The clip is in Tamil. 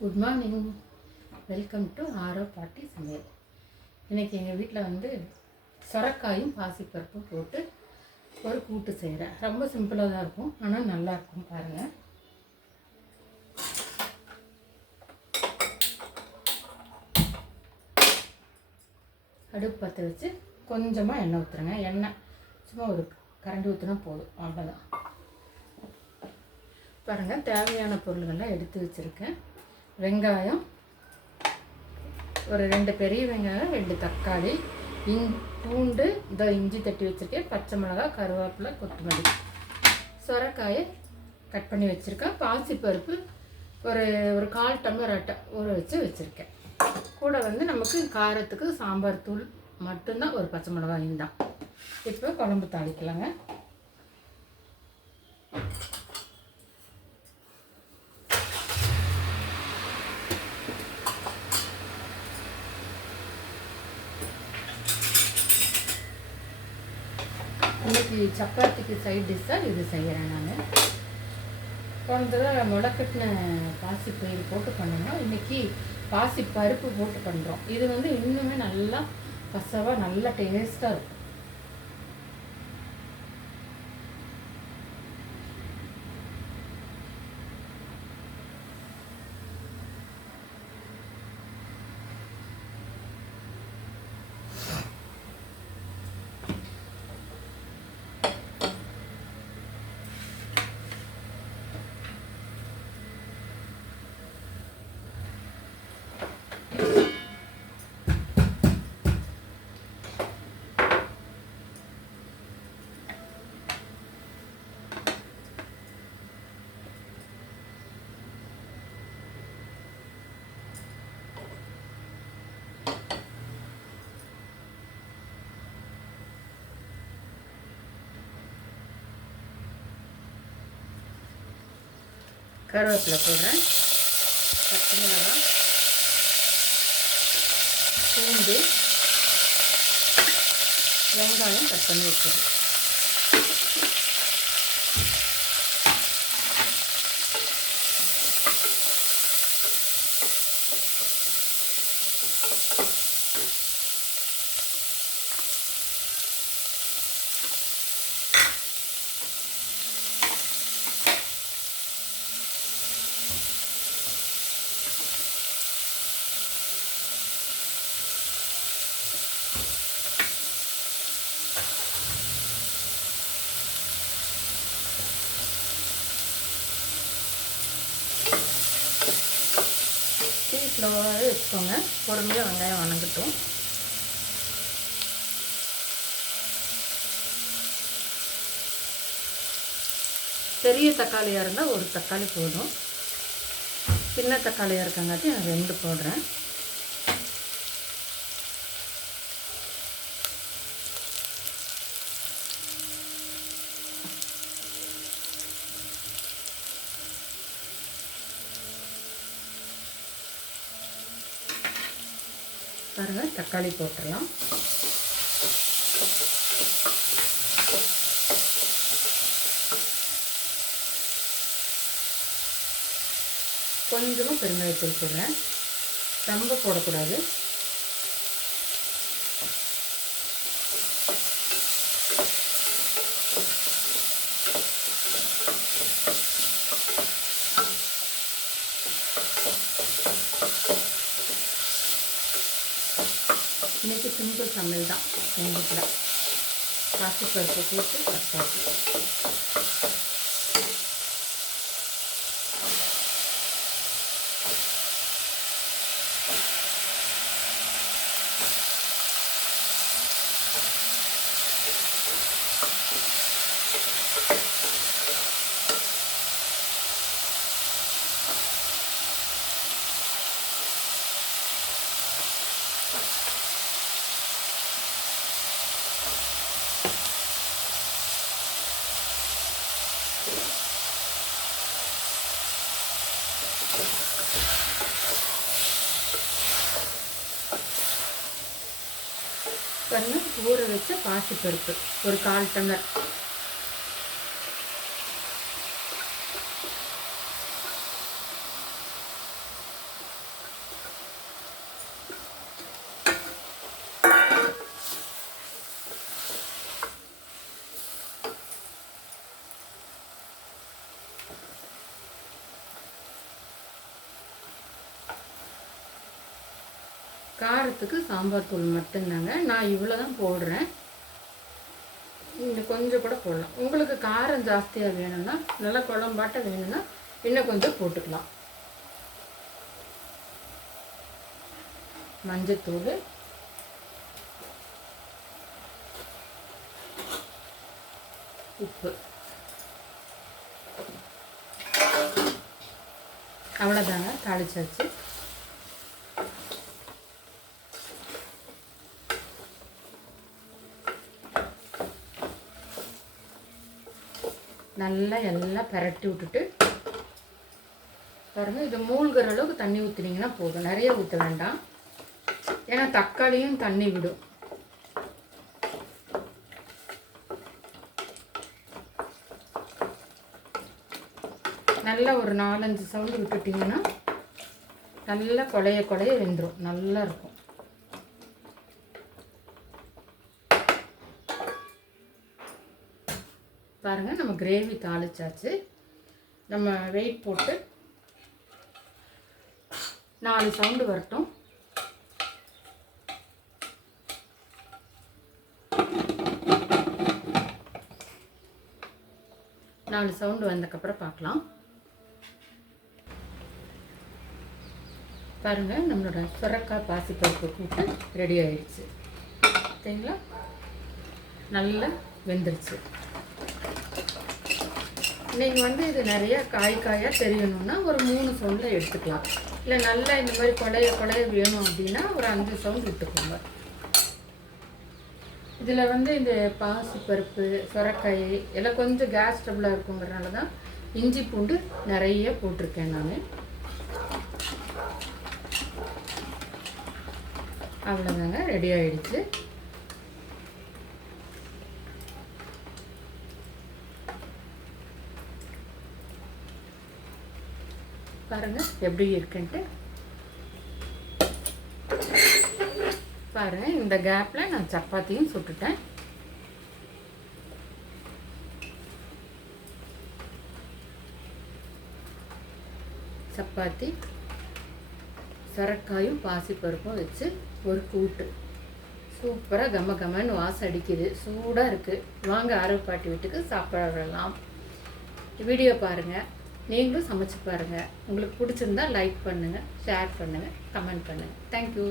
Good morning. வெல்கம் டு ஆரோ பாட்டி சமையல். இன்றைக்கி எங்கள் வீட்டில் வந்து சொரக்காயும் பாசிப்பருப்பும் போட்டு ஒரு கூட்டு செய்கிறேன். ரொம்ப சிம்பிளாக தான் இருக்கும், ஆனால் நல்லாயிருக்கும். பாருங்கள். அடுப்பு பற்ற வச்சு கொஞ்சமாக எண்ணெய் ஊற்றுறேங்க. எண்ணெய் சும்மா ஒரு கரண்டி ஊற்றினா போதும், அவ்வளோதான். பாருங்கள், தேவையான பொருள்கள்லாம் எடுத்து வச்சுருக்கேன். வெங்காயம் ஒரு 2 பெரிய வெங்காயம், 2 தக்காளி, பூண்டு, இஞ்சி தட்டி வச்சுருக்கேன், பச்சை மிளகாய், கருவேப்பிலை, கொத்தமல்லி, சொரக்காயை கட் பண்ணி வச்சுருக்கேன், பாசிப்பருப்பு ஒரு 1/4 டம்ளர் ஊற வச்சுருக்கேன். கூட வந்து நமக்கு காரத்துக்கு சாம்பார் தூள் மட்டும்தான், ஒரு பச்சை மிளகாயும் தான். இப்போ குழம்பு தாளிக்கலாங்க. இன்றைக்கி சப்பாத்திக்கு சைட் டிஷ்ஷாக இது செய்கிறேன் நான். போன தடவை முளைக்கட்டின பாசிப்பயிறு போட்டு பண்ணணும். இன்றைக்கி பாசிப்பருப்பு போட்டு பண்ணுறோம். இது வந்து இன்னுமே நல்லா கசவாக நல்லா டேஸ்ட்டாக இருக்கும். கருவேப்பிலை போடுறேன், பச்சை மிளகாய், பூண்டு, வெங்காயம் கட் பண்ணி வச்சுருவேன். ஸ்லோவாகவே வச்சுக்கோங்க, பொறுமையாக வெங்காயம் வணங்கட்டும். பெரிய தக்காளியாக இருந்தால் ஒரு தக்காளி போதும். சின்ன தக்காளியாக இருக்கங்காட்டி நான் 2 போடுறேன். பாருங்கள், தக்காளி போட்டுடலாம். கொஞ்சமாக பெருங்காயத்தூள் போடுறேன், ரொம்ப போடக்கூடாது. இன்றைக்கி சிம்பிள் சமையல் தான் எங்கள் வீட்டில். பாசிப்பருப்பு போட்டு பட்டாச்சு. பாருங்கள், ஊற வச்ச பாசிப்பருப்பு ஒரு 1/4 டம்ளர். காரத்துக்கு சாம்பார் தூள் மட்டும்தாங்க. நான் இவ்வளோ தான் போடுறேன். இன்னும் கொஞ்சம் கூட போடலாம். உங்களுக்கு காரம் ஜாஸ்தியாக வேணும்னா, நல்லா குழம்பாட்ட வேணும்னா இன்னும் கொஞ்சம் போட்டுக்கலாம். மஞ்சத்தூள், உப்பு, அவ்வளோதாங்க. தாளிச்சாச்சு. நல்லா எல்லாம் பரட்டி விட்டுட்டு பாருங்கள், இது மூழ்கிற அளவுக்கு தண்ணி ஊற்றினீங்கன்னா போதும். நிறைய ஊற்ற வேண்டாம், ஏன்னா தக்காளியும் தண்ணி விடும். நல்லா ஒரு 4-5 சவுண்டு விட்டுட்டிங்கன்னா நல்லா குழைய குழைய வெந்துடும். நல்லா இருக்கும். பாருங்கள், நம்ம கிரேவி தாளிச்சாச்சு. நம்ம வெயிட் போட்டு 4 சவுண்டு வரட்டும். நாலு சவுண்டு வந்தக்கப்புறம் பார்க்கலாம். பாருங்கள், நம்மளோட சுரக்காய் பாசிப்பருப்பு கூட்டு ரெடி ஆயிடுச்சு. சரிங்களா? நல்லா வெந்துருச்சு. நீங்கள் இது நிறைய காயாக தெரியணும்னா ஒரு 3 சவுண்டில் எடுத்துக்கலாம். இல்லை நல்லா இந்த மாதிரி குழைய குழைய வேணும் அப்படின்னா ஒரு 5 சவுண்ட் விட்டுக்கோங்க. இதில் இந்த பாசிப்பருப்பு, சுரக்காய் எல்லாம் கொஞ்சம் கேஸ் ட்ரபிளாக இருக்குங்கிறனால தான் இஞ்சி பூண்டு நிறைய போட்டிருக்கேன் நான். அவ்வளோதாங்க, ரெடி ஆகிடுச்சு. பாருங்கள் எப்படி இருக்குன்ட்டு. பாருங்கள், இந்த கேப்பில் நான் சப்பாத்தியும் சுட்டுட்டேன். சப்பாத்தி சுரக்காயும் பாசிப்பருப்பும் வச்சு ஒரு கூட்டு சூப்பராக கம கமன்னு வாசம் அடிக்குது. சூடாக இருக்குது. வாங்க ஆரோப்பாட்டி வீட்டுக்கு சாப்பிடலாம். வீடியோ பாருங்கள், நீங்களும் சமைச்சு பாருங்கள். உங்களுக்கு பிடிச்சிருந்தா லைக் பண்ணுங்கள், ஷேர் பண்ணுங்கள், கமெண்ட் பண்ணுங்கள். தேங்க்யூ.